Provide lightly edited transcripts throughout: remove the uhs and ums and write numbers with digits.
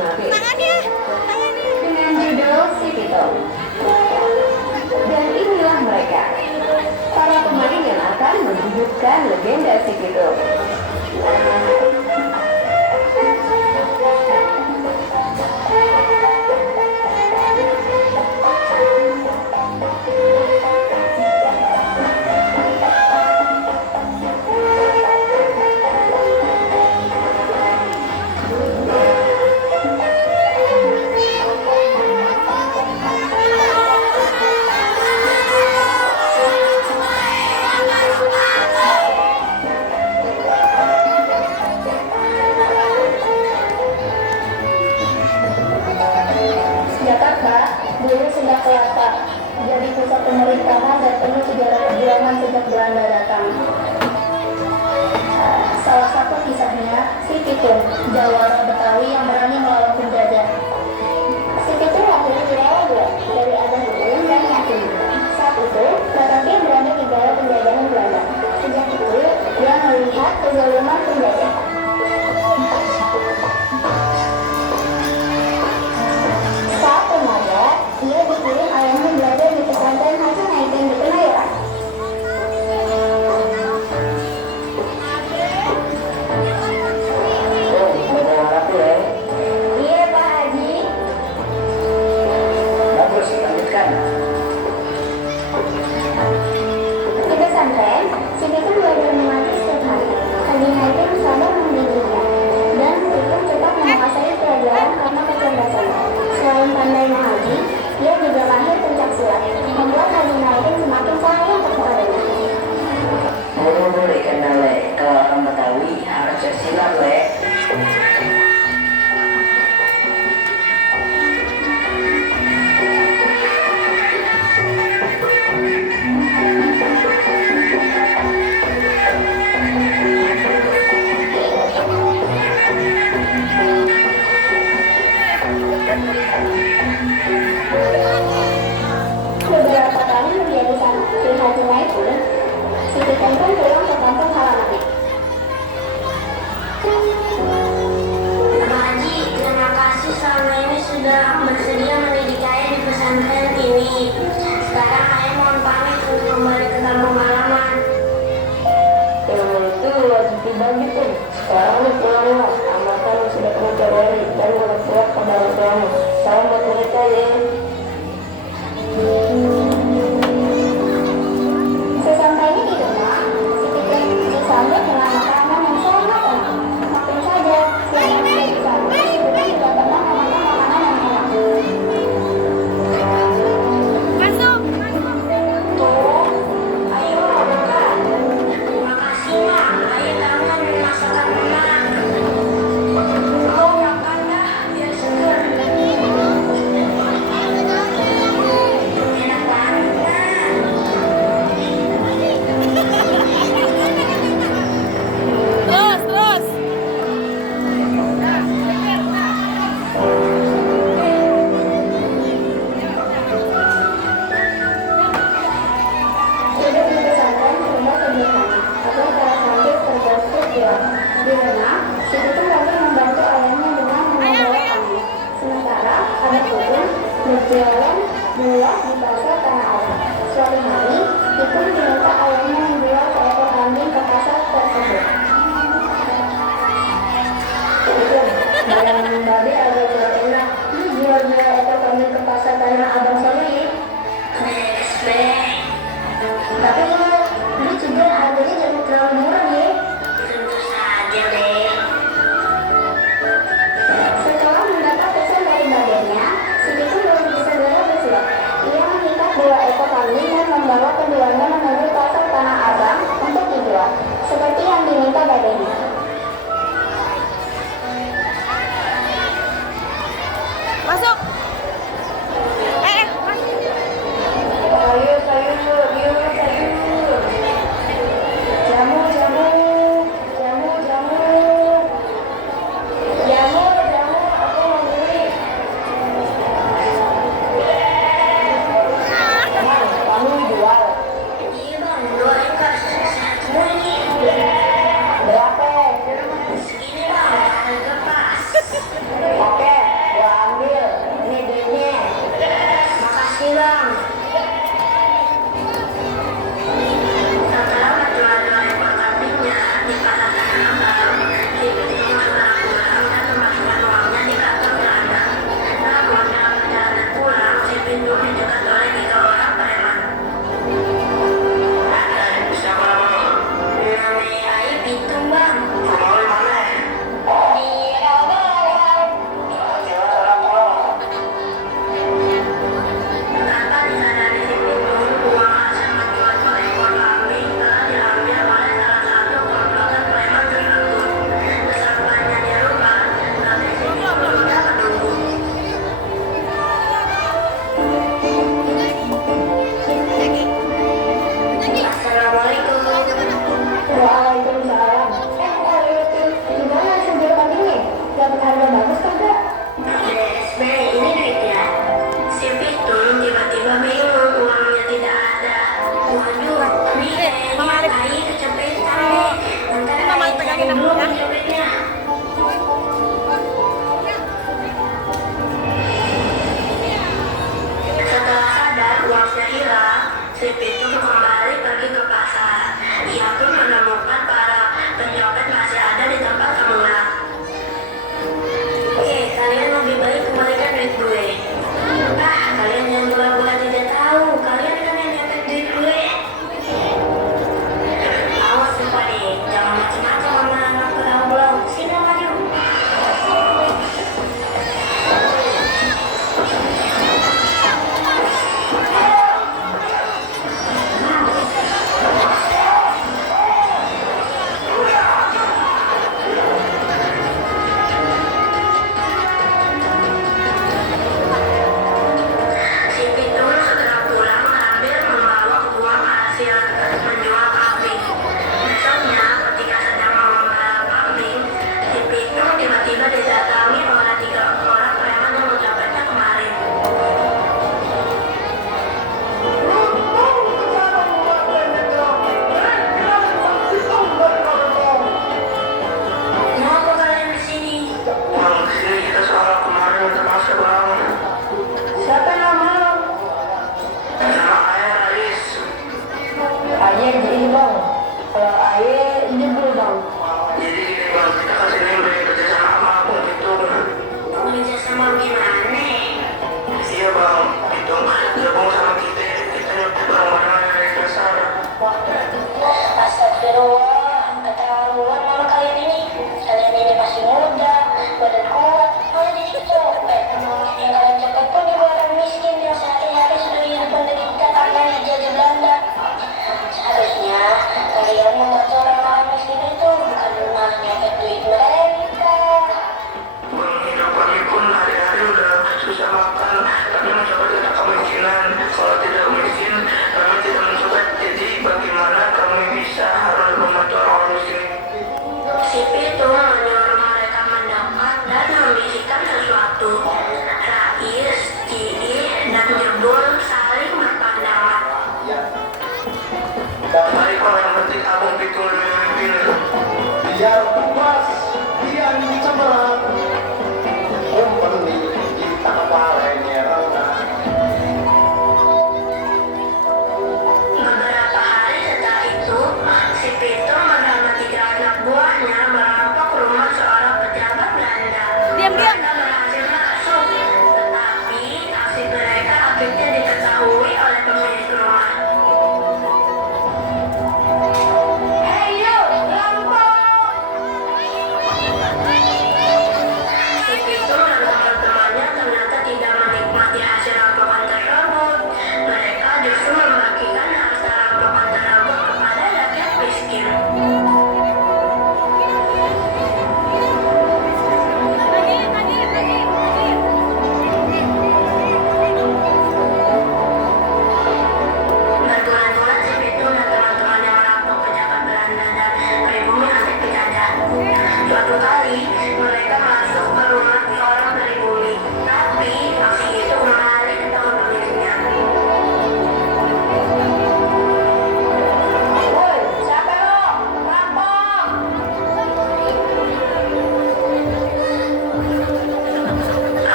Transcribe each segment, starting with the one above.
United Tangannya. dengan judul City Talk. Dan inilah mereka, para pemain yang akan menghidupkan legenda City Talk. Jakarta dulu sudah kelapa, jadi pusat pemerintahan dan penuh sejarah perjuangan sejak Belanda datang. Salah satu kisahnya, si Pitung, jawara Betawi yang berani melawan penjajah. Si Pitung lahir di Rawa dari ayah Ulun dan Yakin. Saat itu, dia berada di bawah penjajahan Belanda. Sejak itu, dia melihat kezaliman penjajah. Saat remaja, ia dikirim ayahnya belajar di pesantren Hasan Haidin di Kemayoran. Iya Pak Haji. Bagus, lanjutkan. Di pesantren, si Pitung belajar mengaji setiap hari. Haji Haidin sabar membimbingnya, dan Pitung cepat menguasai pelajaran karena kecerdasannya. Selain pandai mengaji, ia juga mahir pencak silat, membuat Haji Haidin semakin sayang kepadanya. Boleh kenal le, kalau orang Betawi harus silat le. Beberapa kali menjadi sana, si Haji Haidin, si Pitung pun pulang ke kampung halamannya. Pak Haji, terima kasih selama ini sudah bersedia mendidik saya di pesantren ini. Sekarang saya mohon pamit untuk kembali ke kampung halaman. Ilmu itu wajib dibagi pun. Sekarang lu pulanglah, amalkan yang sudah kamu pelajari dan berbuat pada orang tuamu. Salam buat mereka ya. Sesampainya di rumah, si Pitung disambut dengan makanan yang sangat enak. Makin saja, selama dia di sana, si Pitung tidak pernah memakan makanan yang enak. Masuk. Tuh, ayo makan. Terima kasih Mak, saya kangen masakan Mak. Kau makan dah, biar seger. Enak banget Mak. Terus. Hidup di pesantren serba sederhana, agar para santri tergabung jiwa. Di rumah, si Pitung dapat membantu ayahnya dengan membawa panen. Sementara anak Pitung berjualan buah di pasar Tanah Abang. Suatu hari, Pitung diminta ayahnya menjual seekor kambing ke pasar tersebut. Pitung, barang babi agak kurang enak. Lu jual ekor kambing ke pasar Tanah Abang sana ya. Tapi lu juga harganya jangan terlalu murah ya. Tentu saja deh. Setelah mendapat pesan dari badannya, si Pitung belum bisa bersiap. Ia mengikat 2 ekor kambing dan membawa keduanya menuju pasar Tanah Abang untuk dijual, seperti yang diminta badannya. Masuk. Berapa? Segini Bang, harga pas. Oke.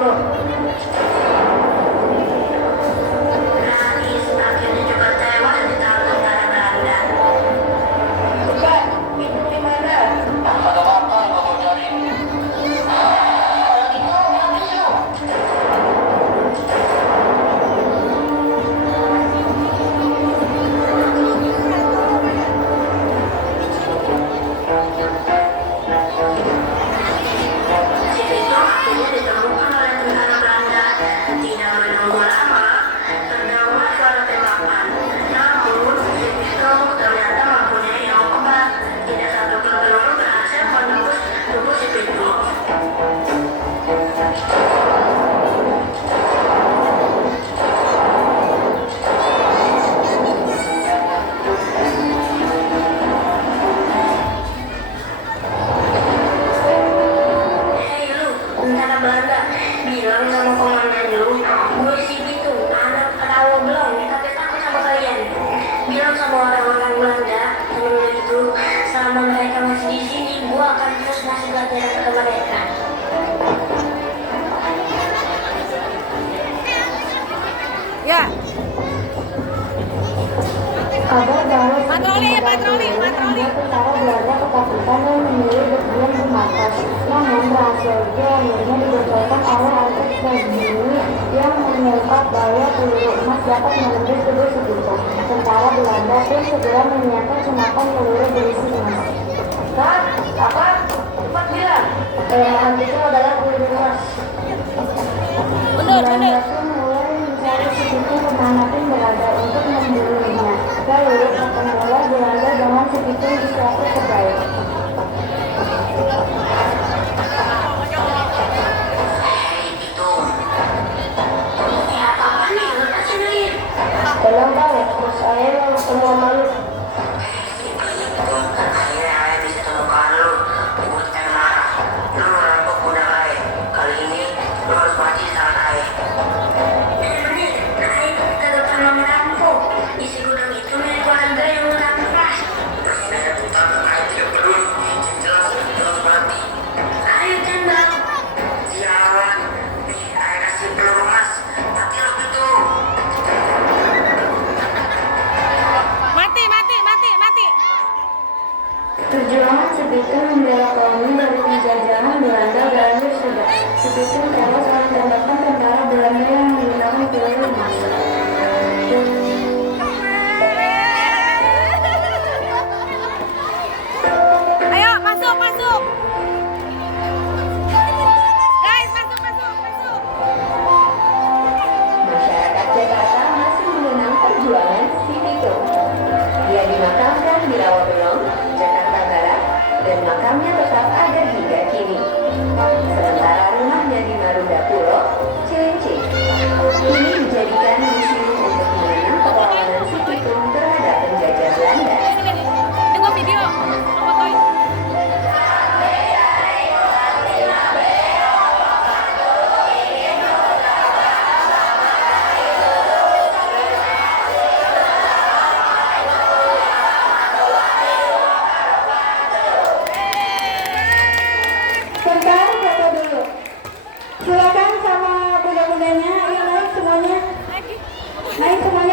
Gadis akhirnya juga tewas di tangan tentara Belanda. Cepat, itu di mana? Ada apa kau mau cari? Kalau gitu, habis lu. Si Tito akhirnya ditemukan oleh tentara Belanda. Tidak menunggu lama, terdengar suara tembakan. Namun, si Tito ternyata mempunyai yang hebat. Tidak satu pun peluru berhasil menembus tubuh si Tito. Hei lu, tentara Belanda, bilang sama komandan lu, gue si Bitung, anak rawa belum, tapi takut sama kalian. Bilang sama orang-orang Belanda, temen lu itu, selama mereka masih di sini, gue akan terus ngasih pelajaran ke mereka. Ya. Kabar bahwa Patroli, patroli, patroli. tentara Belanda ketakutan dan memilih berdiam di markas. Namun rahasia itu akhirnya dibocorkan oleh Alfred Bandini yang mengungkap bahwa peluru emas dapat menembus tubuh si Tito. Tentara Belanda pun segera menyiapkan senapan peluru berisi emas. Hah? Apa? Cepat bilang. Kelemahan itu adalah peluru emas. Mundur, Belanda mundur. pun mulai mencari si Tito kemanapun berada untuk membunuhnya. Lalu ketemulah Belanda dengan si Tito di suatu kedai. Hei Bitung. Ya apa-apa nih, lepas sini. Tolong bang, terus saya mau ketemu sama lu. Akhirnya saya bisa temukan lu. Gue marah. Lu merampok gudang saya. Kali ini lu harus mati di tangan saya. Bener, saya itu kagak pernah merampok. Isi gudang itu milik warga yang merampas. Saya tentang saya tidak peduli. Yang jelas lu harus mati. Ayo tembak. Sialan. Nih, saya kasih peluru emas. Mati lu gitu. Mati, mati, mati, mati. Perjuangan si Tito membela kaumnya dari penjajahan Belanda berakhir sudah. Si Tito tewas oleh tembakan tentara Belanda yang menggunakan peluru emas. Ayo, masuk, masuk. Guys, masuk, masuk, masuk. Masyarakat Jakarta masih mengenang perjuangan si Tito. Dia dimakamkan di Rawabelong, Jakarta Barat, dan makamnya tetap ada hingga kini. Sementara rumahnya di Marunda Pulo, Cilincing, kini dijadikan museum untuk mengenang perlawanan si Tito terhadap penjajah Belanda. Sini, ini gua video. Lo fotoin. Bentar, foto dulu. Silakan sama bunda-bundanya, ayo naik semuanya. Lagi. Naik semuanya.